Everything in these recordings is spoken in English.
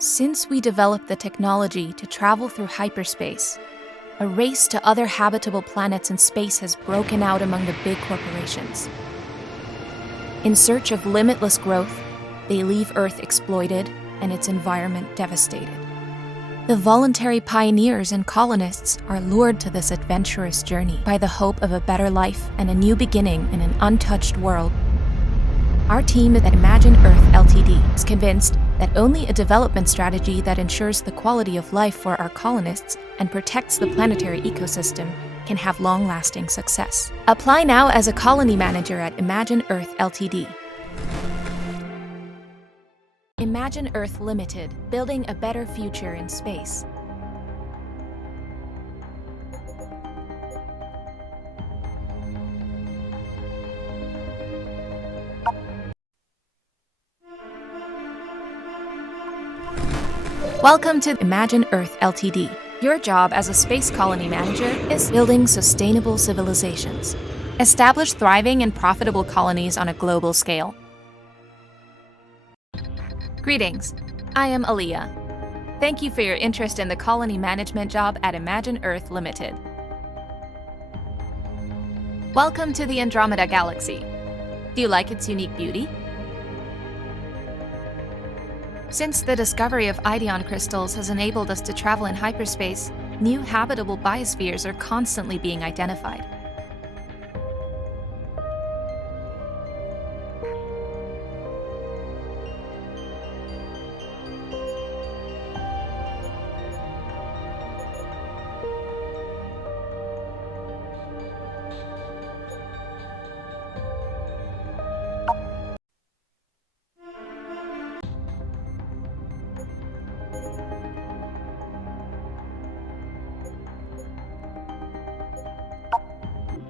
Since we developed the technology to travel through hyperspace, a race to other habitable planets in space has broken out among the big corporations. In search of limitless growth, they leave Earth exploited and its environment devastated. The voluntary pioneers and colonists are lured to this adventurous journey by the hope of a better life and a new beginning in an untouched world. Our team at Imagine Earth Ltd. is convinced that only a development strategy that ensures the quality of life for our colonists and protects the planetary ecosystem can have long-lasting success. Apply now as a colony manager at Imagine Earth Ltd. Imagine Earth Limited, building a better future in space. Welcome to Imagine Earth Ltd. Your job as a space colony manager is building sustainable civilizations. Establish thriving and profitable colonies on a global scale. Greetings, I am Aliyah. Thank you for your interest in the colony management job at Imagine Earth Limited. Welcome to the Andromeda Galaxy. Do you like its unique beauty? Since the discovery of Ideon crystals has enabled us to travel in hyperspace, new habitable biospheres are constantly being identified.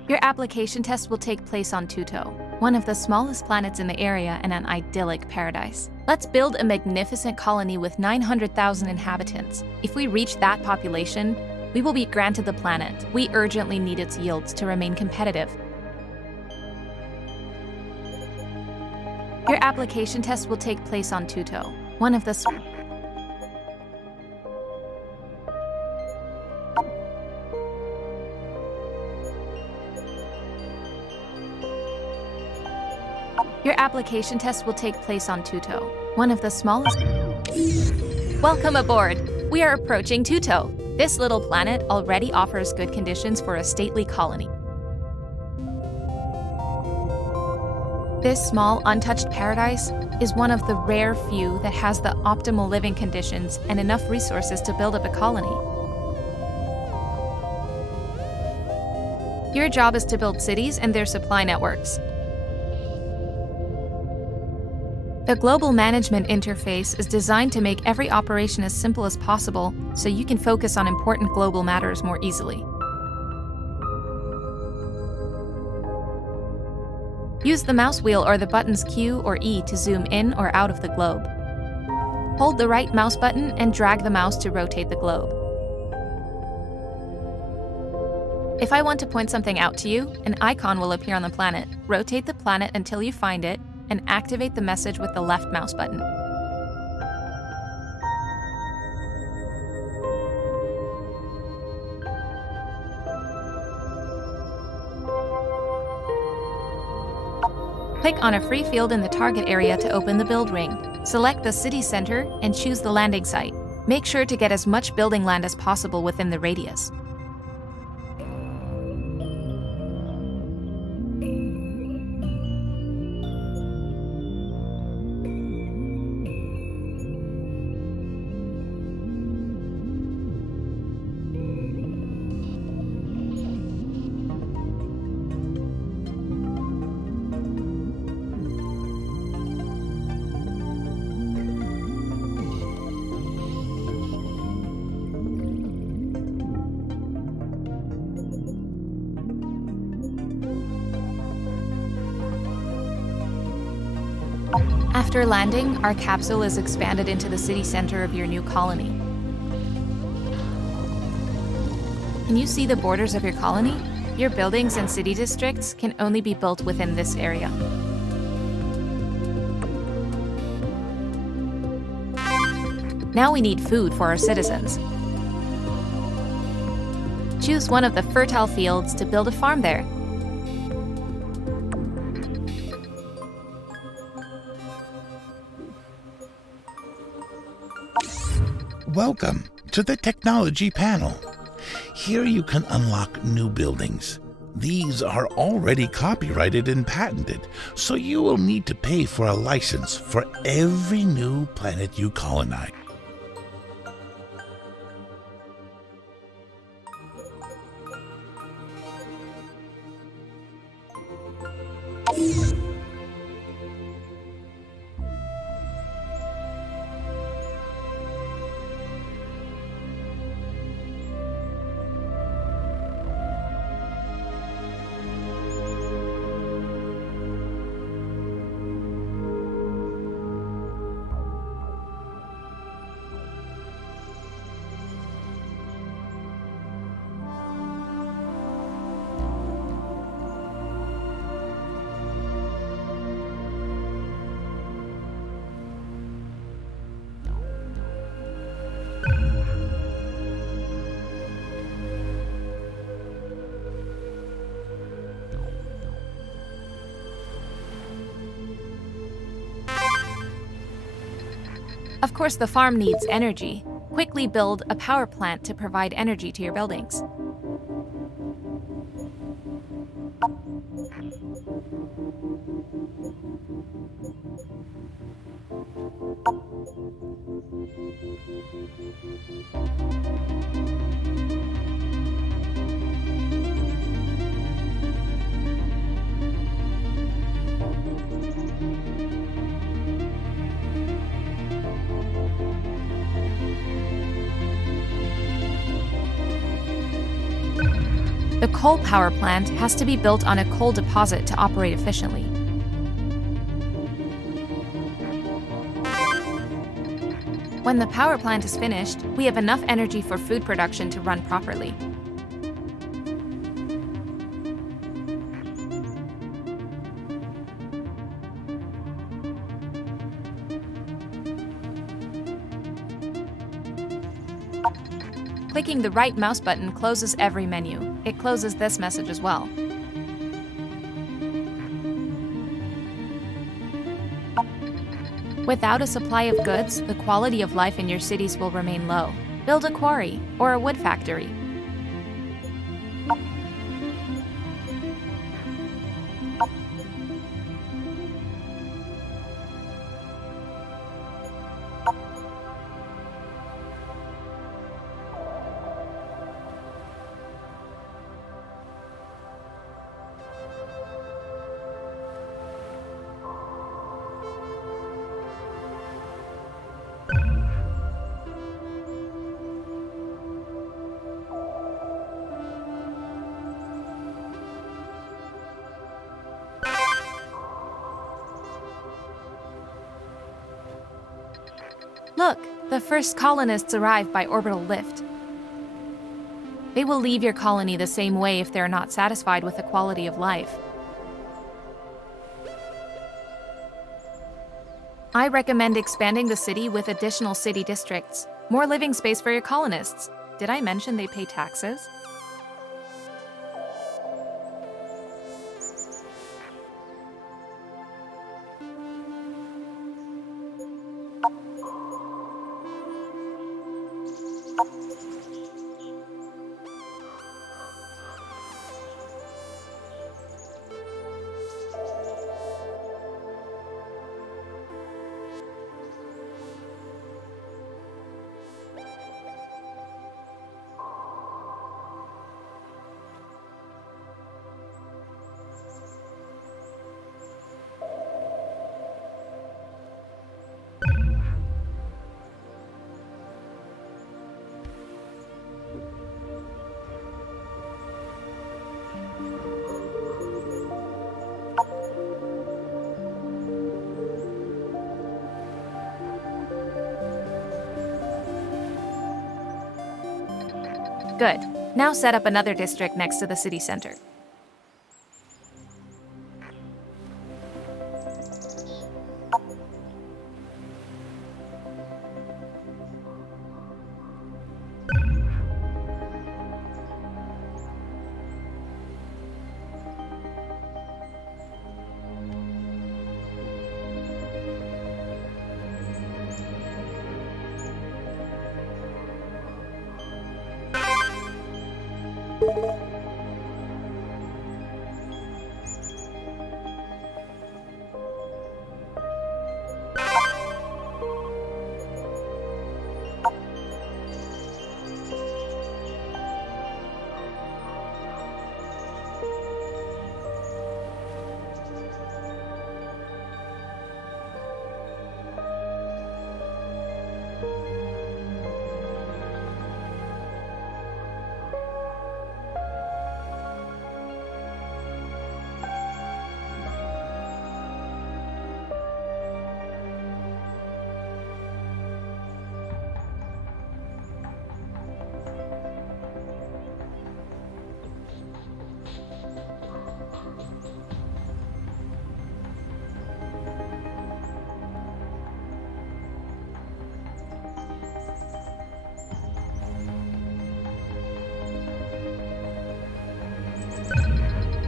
Your application test will take place on Tuto, one of the smallest planets in the area and an idyllic paradise. Let's build a magnificent colony with 900,000 inhabitants. If we reach that population, we will be granted the planet. We urgently need its yields to remain competitive. Your application test will take place on Tuto, one of the Your application test will take place on Tuto, one of the smallest. Welcome aboard! We are approaching Tuto. This little planet already offers good conditions for a stately colony. This small, untouched paradise is one of the rare few that has the optimal living conditions and enough resources to build up a colony. Your job is to build cities and their supply networks. The global management interface is designed to make every operation as simple as possible so you can focus on important global matters more easily. Use the mouse wheel or the buttons Q or E to zoom in or out of the globe. Hold the right mouse button and drag the mouse to rotate the globe. If I want to point something out to you, an icon will appear on the planet. Rotate the planet until you find it, and activate the message with the left mouse button. Click on a free field in the target area to open the build ring. Select the city center and choose the landing site. Make sure to get as much building land as possible within the radius. After landing, our capsule is expanded into the city center of your new colony. Can you see the borders of your colony? Your buildings and city districts can only be built within this area. Now we need food for our citizens. Choose one of the fertile fields to build a farm there. Welcome to the technology panel. Here you can unlock new buildings. These are already copyrighted and patented, so you will need to pay for a license for every new planet you colonize. Of course, the farm needs energy. Quickly build a power plant to provide energy to your buildings. The coal power plant has to be built on a coal deposit to operate efficiently. When the power plant is finished, we have enough energy for food production to run properly. Clicking the right mouse button closes every menu. It closes this message as well. Without a supply of goods, the quality of life in your cities will remain low. Build a quarry or a wood factory. Look, the first colonists arrive by orbital lift. They will leave your colony the same way if they're not satisfied with the quality of life. I recommend expanding the city with additional city districts. More living space for your colonists. Did I mention they pay taxes? Good. Now set up another district next to the city center.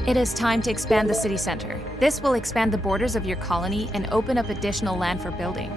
It is time to expand the city center. This will expand the borders of your colony and open up additional land for building.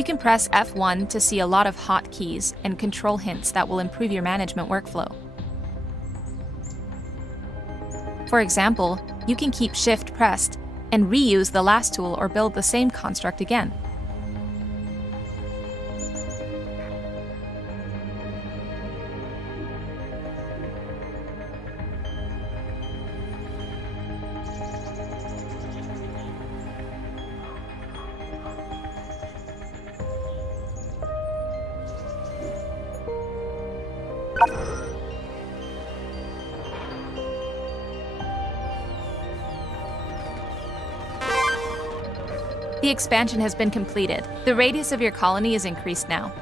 You can press F1 to see a lot of hotkeys and control hints that will improve your management workflow. For example, you can keep Shift pressed and reuse the last tool or build the same construct again. The expansion has been completed. The radius of your colony is increased now.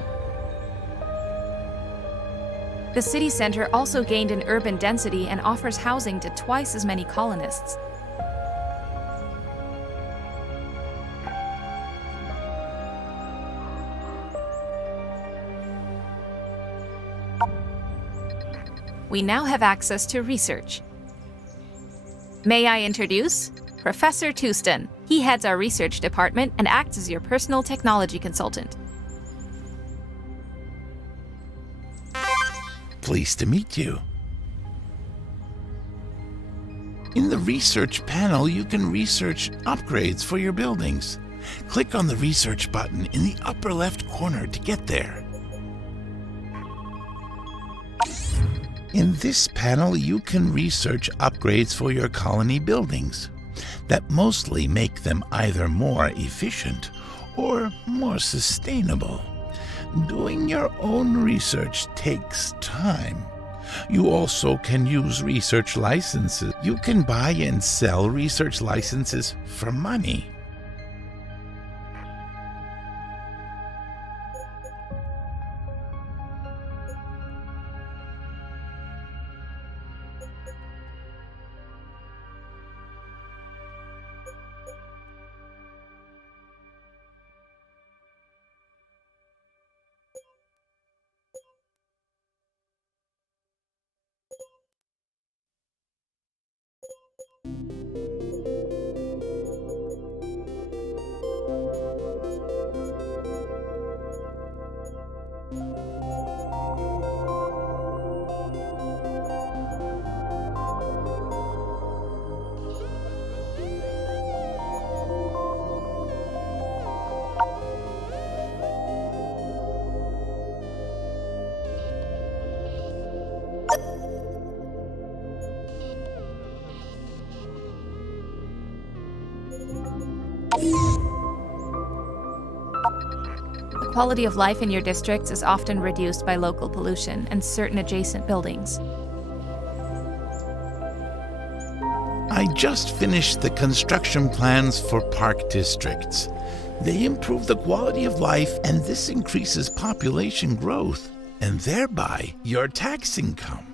The city center also gained in urban density and offers housing to twice as many colonists. We now have access to research. May I introduce Professor Touston. He heads our research department and acts as your personal technology consultant. Pleased to meet you. In the research panel, you can research upgrades for your buildings. Click on the research button in the upper left corner to get there. In this panel, you can research upgrades for your colony buildings that mostly make them either more efficient or more sustainable. Doing your own research takes time. You also can use research licenses. You can buy and sell research licenses for money. The quality of life in your districts is often reduced by local pollution and certain adjacent buildings. I just finished the construction plans for park districts. They improve the quality of life, and this increases population growth, and thereby your tax income.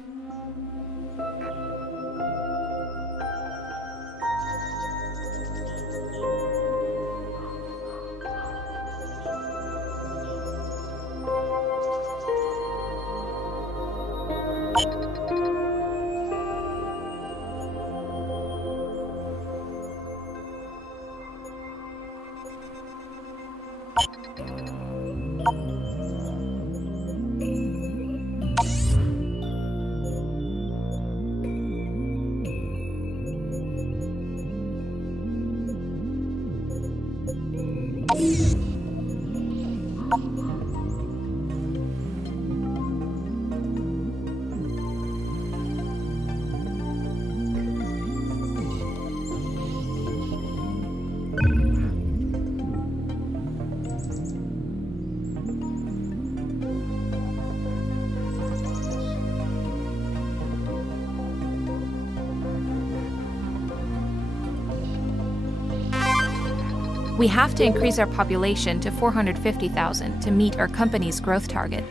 We have to increase our population to 450,000 to meet our company's growth target.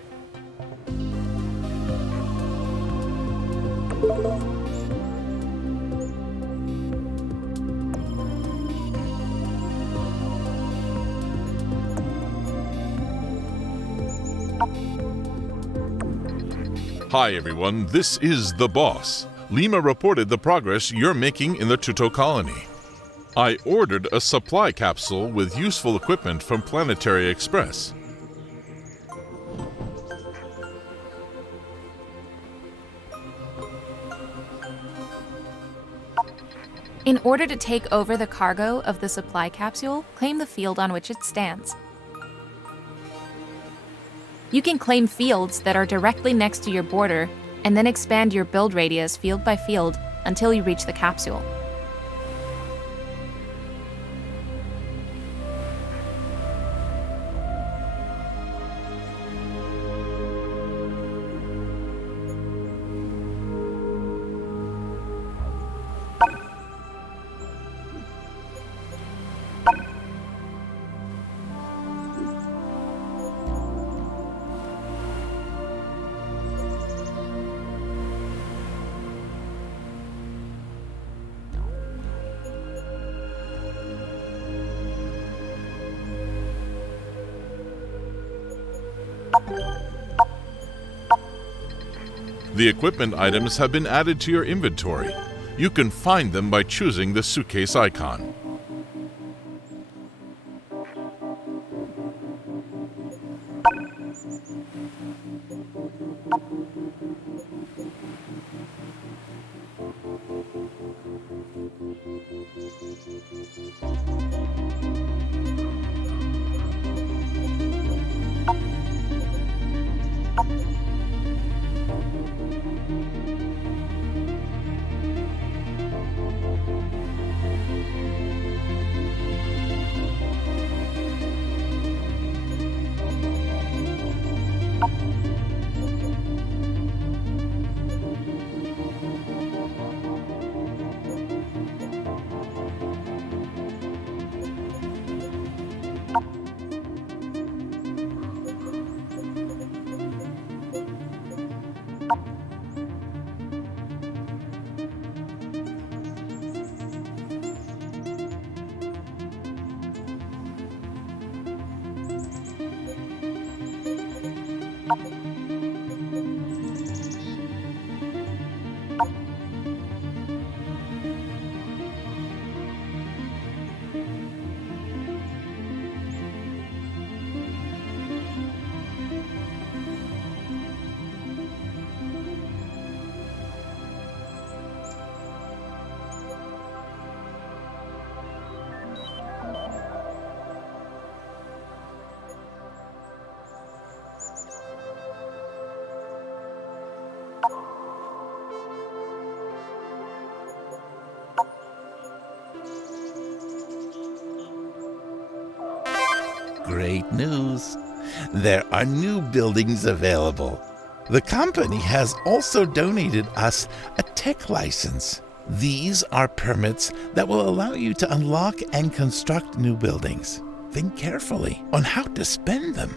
Hi everyone, this is the boss. Lima reported the progress you're making in the Tuto colony. I ordered a supply capsule with useful equipment from Planetary Express. In order to take over the cargo of the supply capsule, claim the field on which it stands. You can claim fields that are directly next to your border, and then expand your build radius field by field until you reach the capsule. The equipment items have been added to your inventory. You can find them by choosing the suitcase icon. Great news. There are new buildings available. The company has also donated us a tech license. These are permits that will allow you to unlock and construct new buildings. Think carefully on how to spend them.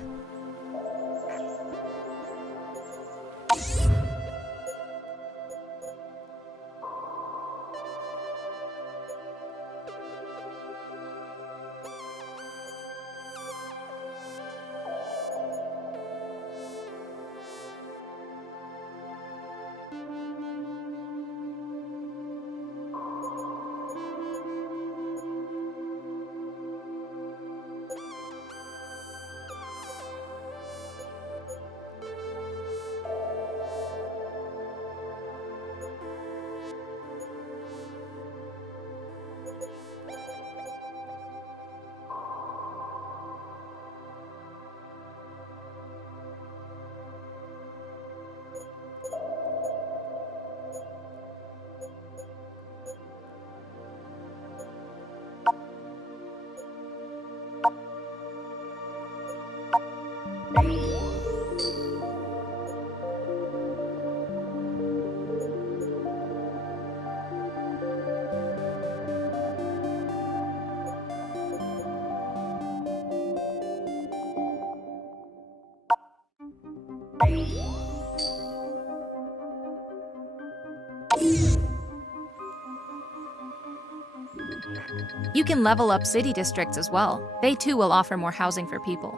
You can level up city districts as well. They too will offer more housing for people.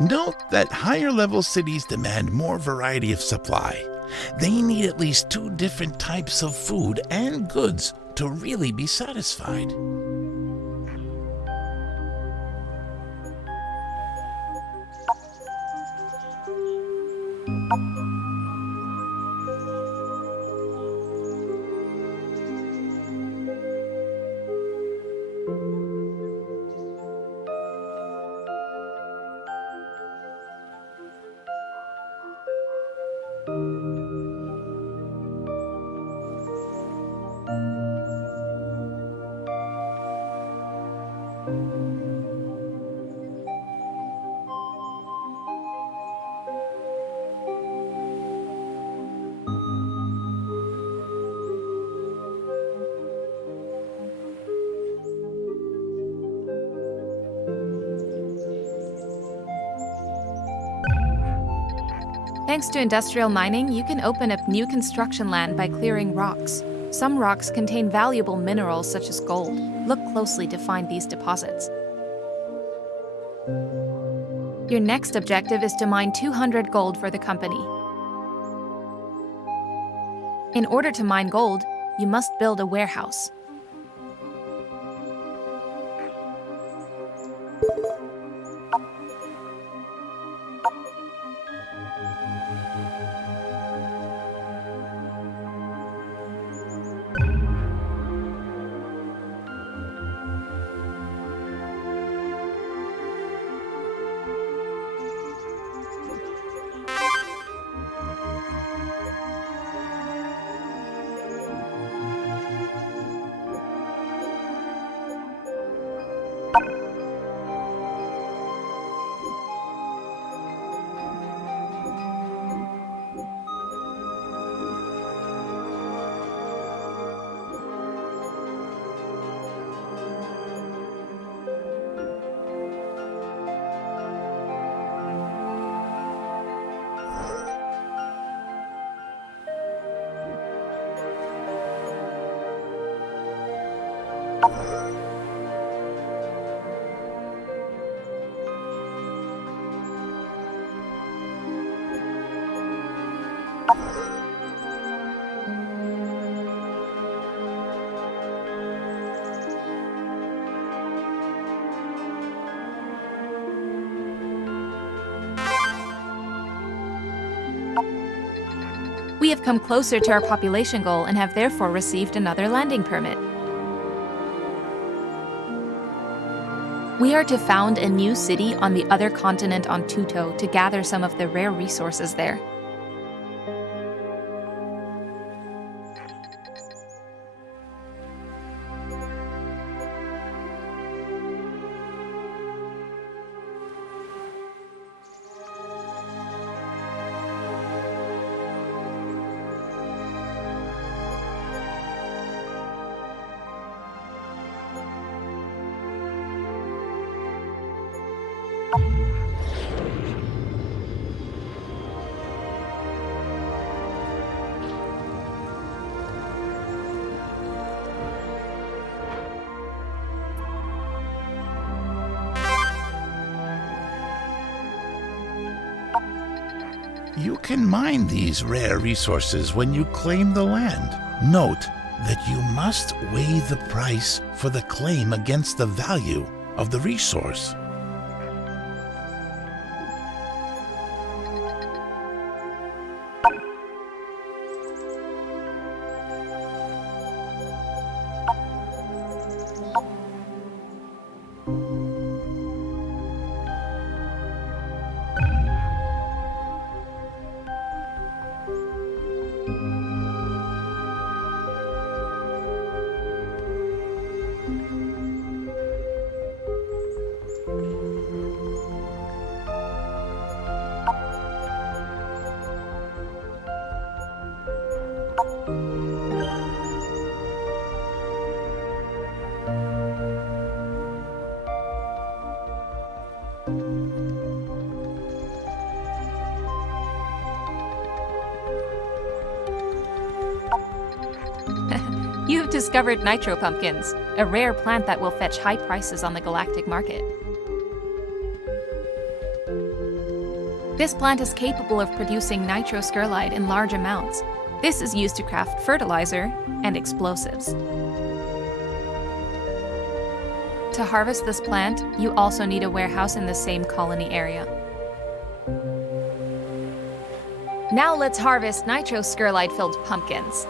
Note that higher level cities demand more variety of supply. They need at least 2 different types of food and goods to really be satisfied. Thanks to industrial mining, you can open up new construction land by clearing rocks. Some rocks contain valuable minerals such as gold. Look closely to find these deposits. Your next objective is to mine 200 gold for the company. In order to mine gold, you must build a warehouse. We have come closer to our population goal and have therefore received another landing permit. We are to found a new city on the other continent on Tuto to gather some of the rare resources there. You can mine these rare resources when you claim the land. Note that you must weigh the price for the claim against the value of the resource. You have discovered nitro pumpkins, a rare plant that will fetch high prices on the galactic market. This plant is capable of producing nitroscurlide in large amounts. This is used to craft fertilizer and explosives. To harvest this plant, you also need a warehouse in the same colony area. Now let's harvest nitroscurlide-filled pumpkins.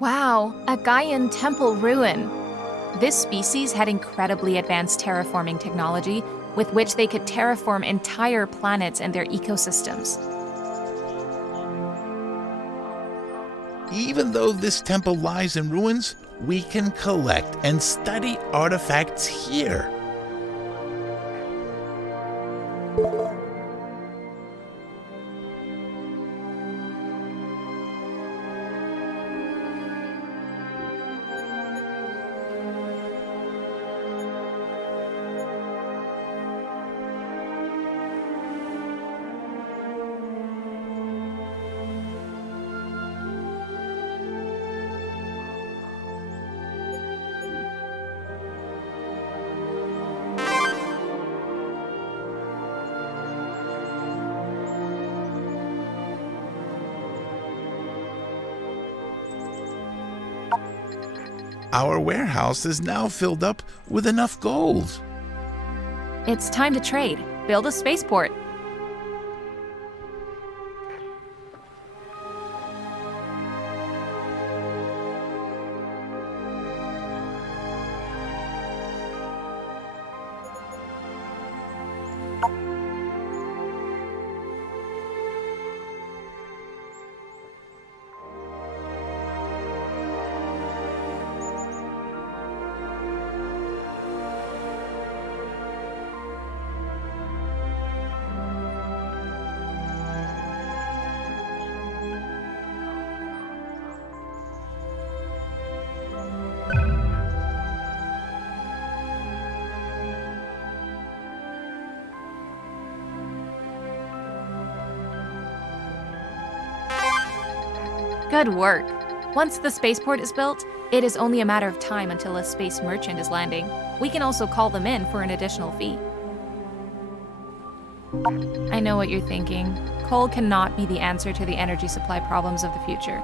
Wow, a Gaian temple ruin. This species had incredibly advanced terraforming technology with which they could terraform entire planets and their ecosystems. Even though this temple lies in ruins, we can collect and study artifacts here. Our warehouse is now filled up with enough gold. It's time to trade. Build a spaceport. Good work. Once the spaceport is built, it is only a matter of time until a space merchant is landing. We can also call them in for an additional fee. I know what you're thinking. Coal cannot be the answer to the energy supply problems of the future.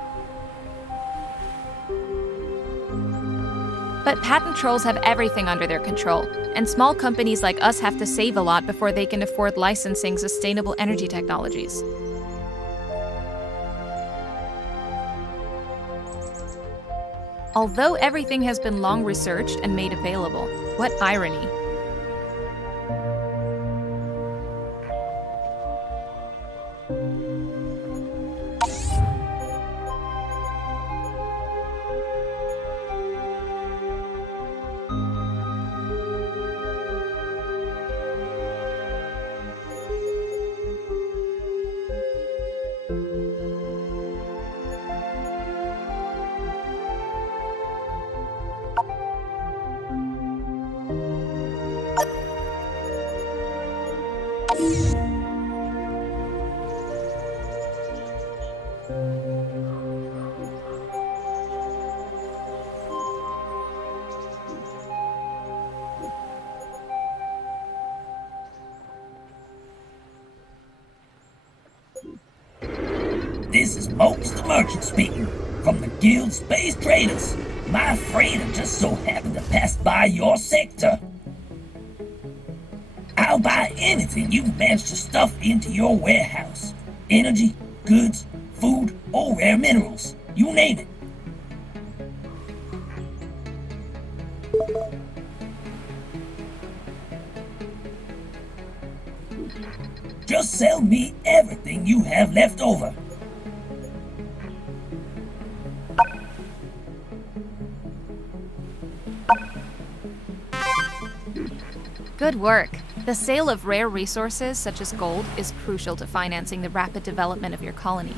But patent trolls have everything under their control, and small companies like us have to save a lot before they can afford licensing sustainable energy technologies. Although everything has been long researched and made available, what irony. This is Mokes the Merchant speaking from the Guild Space Traders. My freighter just so happened to pass by your sector. I'll buy anything you manage to stuff into your warehouse. Energy, goods, food, or rare minerals. You name it. Just sell me everything you have left over. Good work. The sale of rare resources, such as gold, is crucial to financing the rapid development of your colony.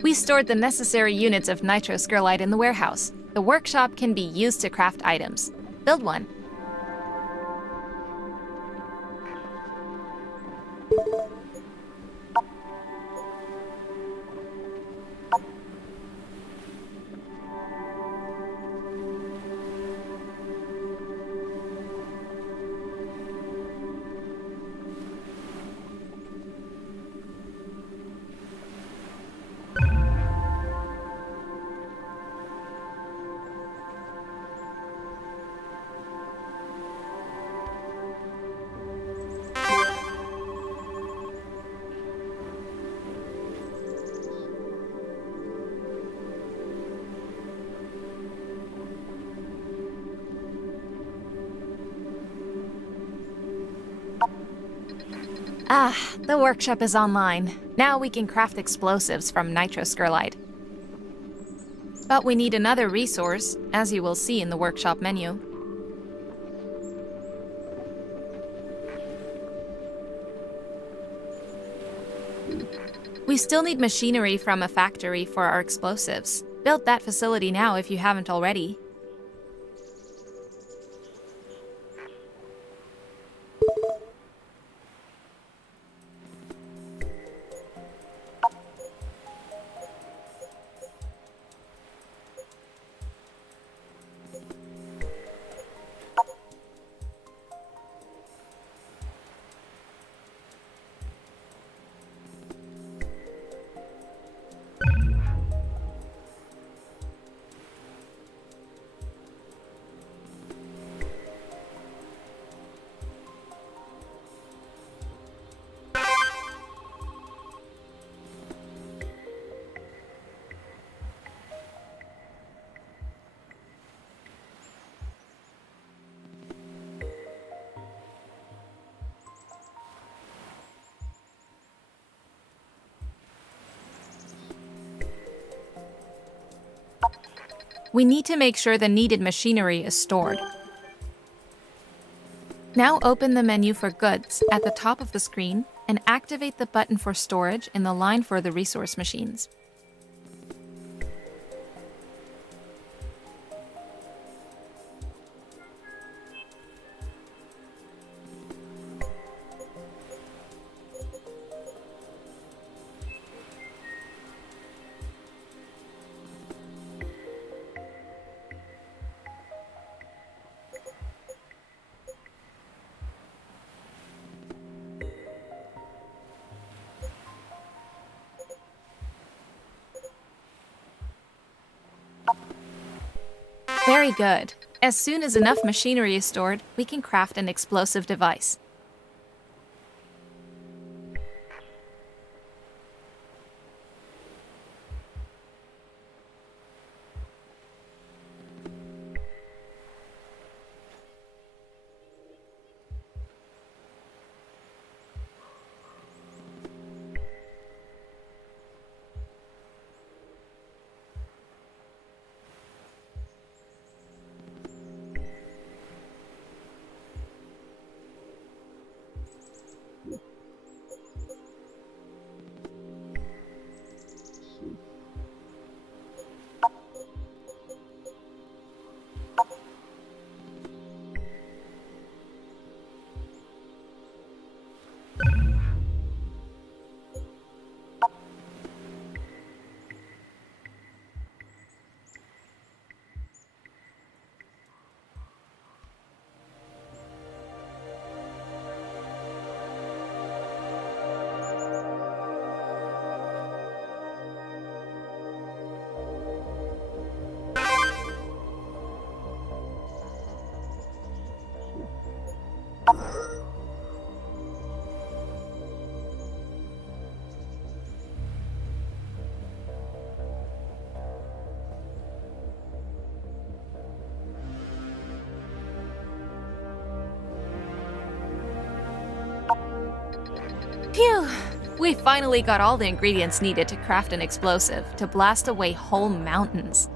We stored the necessary units of nitroscurlite in the warehouse. The workshop can be used to craft items. Build one. Ah, the workshop is online. Now we can craft explosives from nitroscurlite. But we need another resource, as you will see in the workshop menu. We still need machinery from a factory for our explosives. Build that facility now if you haven't already. We need to make sure the needed machinery is stored. Now open the menu for goods at the top of the screen and activate the button for storage in the line for the resource machines. Very good. As soon as enough machinery is stored, we can craft an explosive device. Phew! We finally got all the ingredients needed to craft an explosive to blast away whole mountains.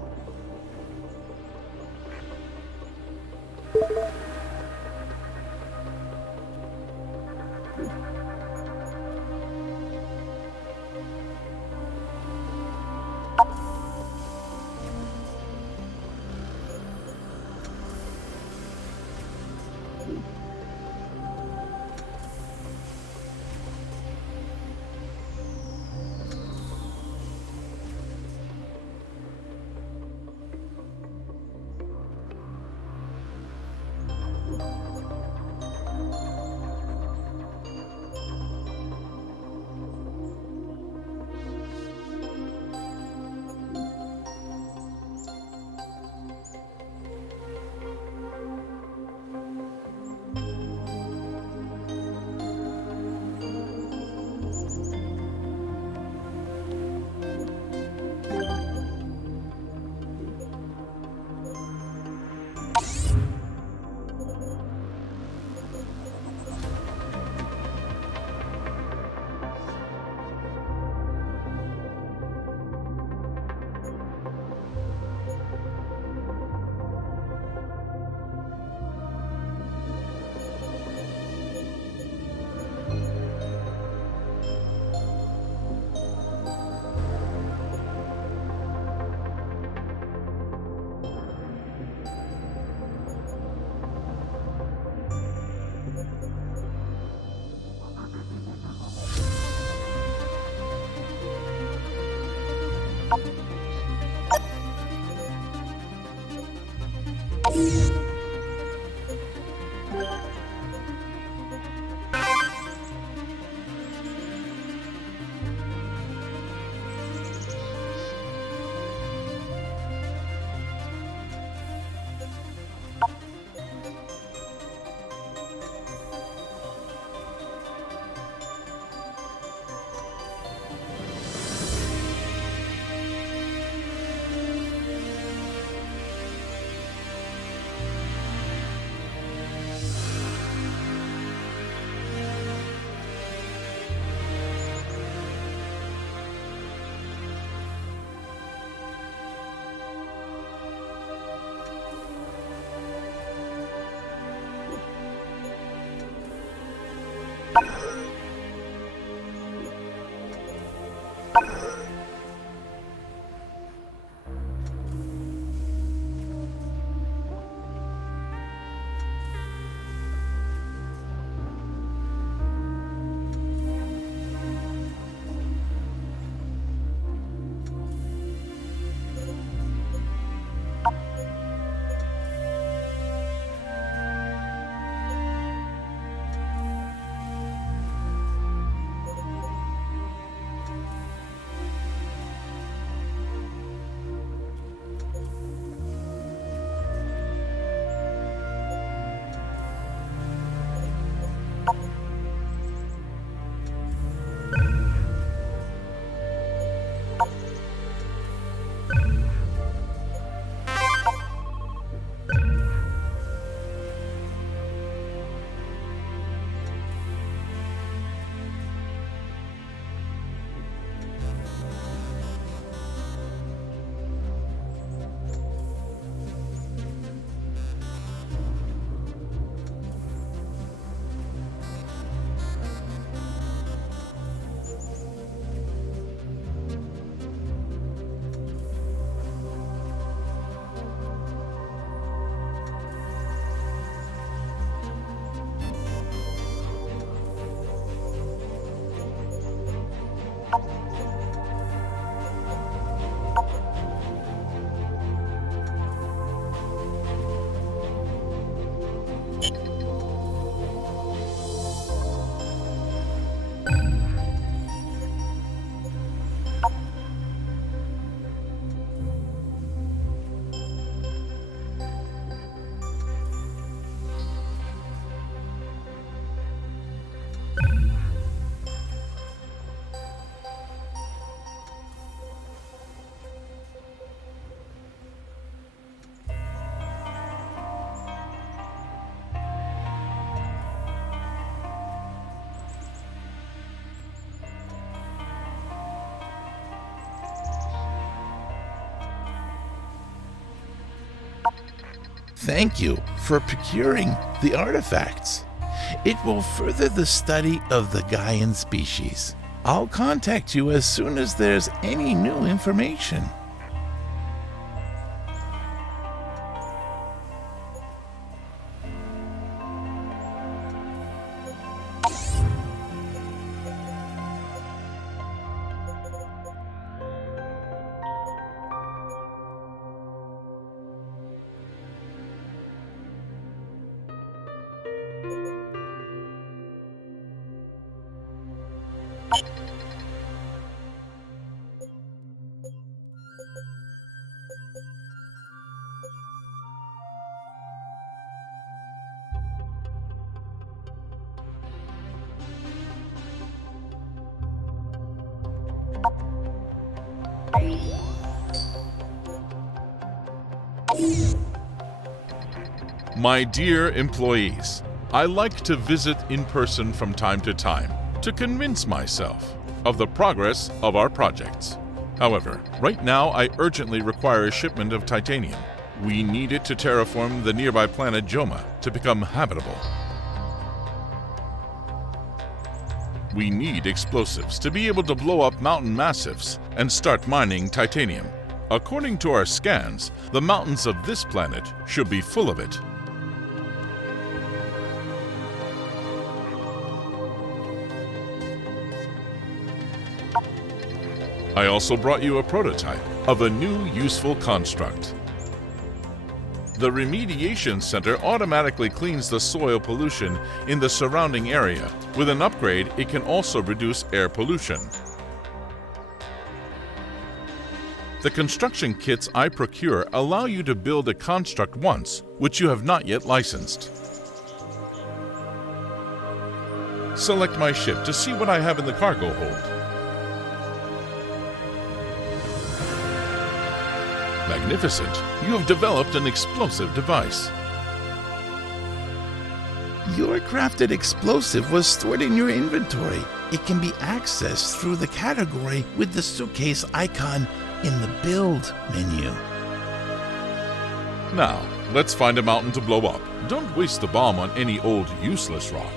Thank you for procuring the artifacts. It will further the study of the Gaian species. I'll contact you as soon as there's any new information. My dear employees, I like to visit in person from time to time to convince myself of the progress of our projects. However, right now I urgently require a shipment of titanium. We need it to terraform the nearby planet Joma to become habitable. We need explosives to be able to blow up mountain massifs and start mining titanium. According to our scans, the mountains of this planet should be full of it. I also brought you a prototype of a new useful construct. The remediation center automatically cleans the soil pollution in the surrounding area. With an upgrade, it can also reduce air pollution. The construction kits I procure allow you to build a construct once, which you have not yet licensed. Select my ship to see what I have in the cargo hold. Magnificent! You have developed an explosive device. Your crafted explosive was stored in your inventory. It can be accessed through the category with the suitcase icon in the Build menu. Now, let's find a mountain to blow up. Don't waste the bomb on any old useless rock.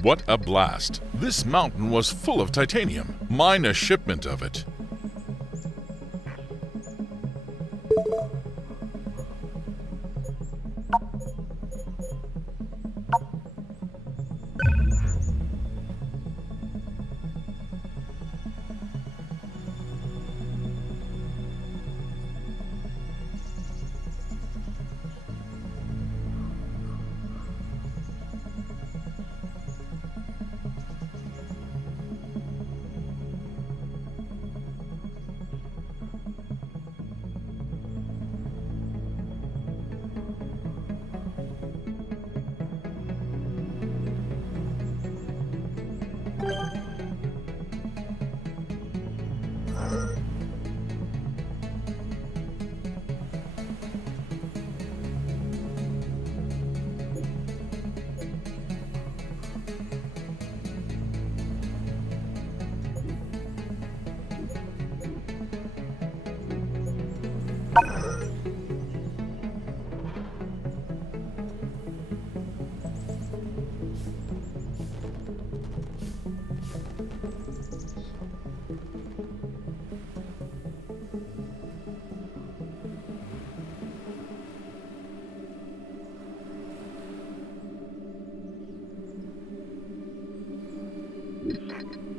What a blast! This mountain was full of titanium. Mine a shipment of it.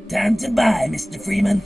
Time to buy, Mr. Freeman.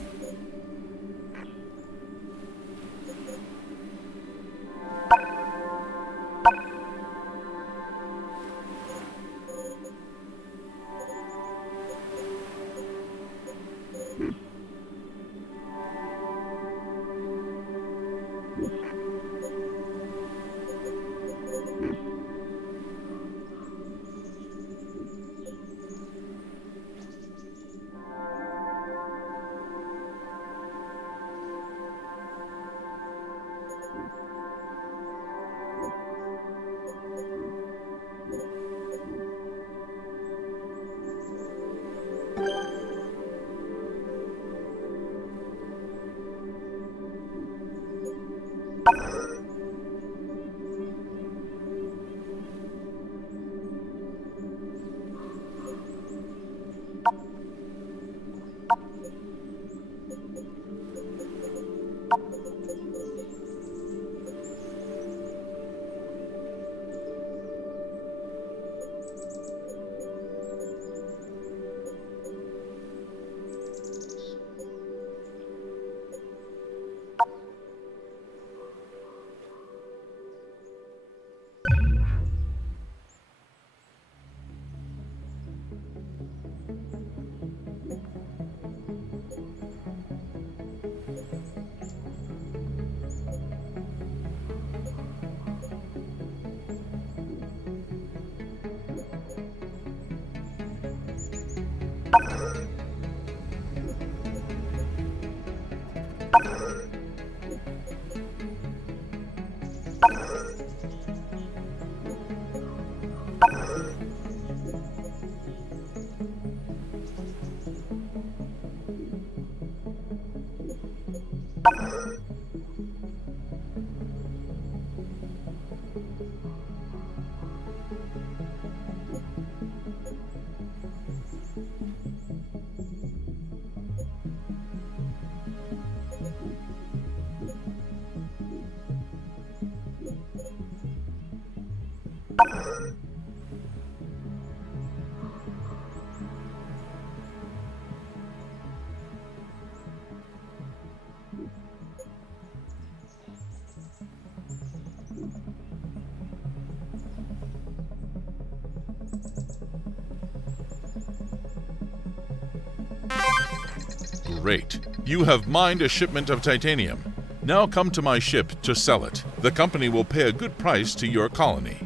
Great. You have mined a shipment of titanium. Now come to my ship to sell it. The company will pay a good price to your colony.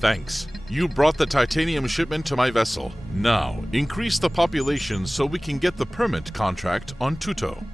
Thanks. You brought the titanium shipment to my vessel. Now, increase the population so we can get the permit contract on Tuto.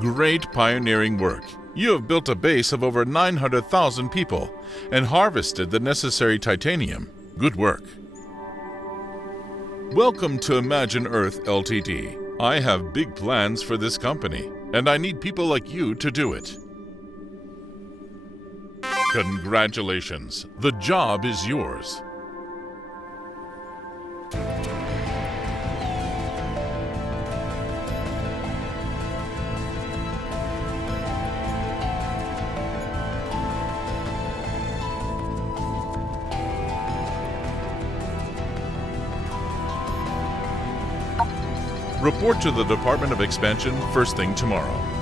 Great pioneering work. You have built a base of over 900,000 people and harvested the necessary titanium. Good work. Welcome to Imagine Earth Ltd. I have big plans for this company, and I need people like you to do it. Congratulations, the job is yours. Report to the Department of Expansion first thing tomorrow.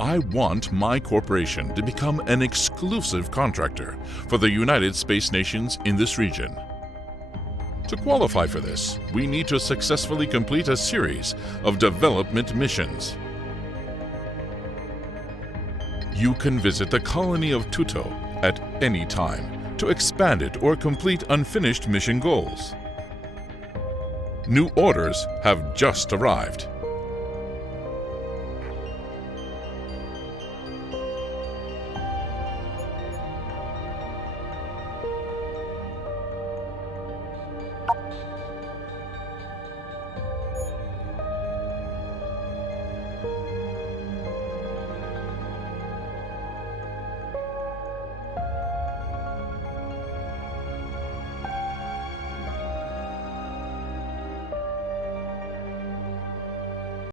I want my corporation to become an exclusive contractor for the United Space Nations in this region. To qualify for this, we need to successfully complete a series of development missions. You can visit the colony of Tuto at any time to expand it or complete unfinished mission goals. New orders have just arrived.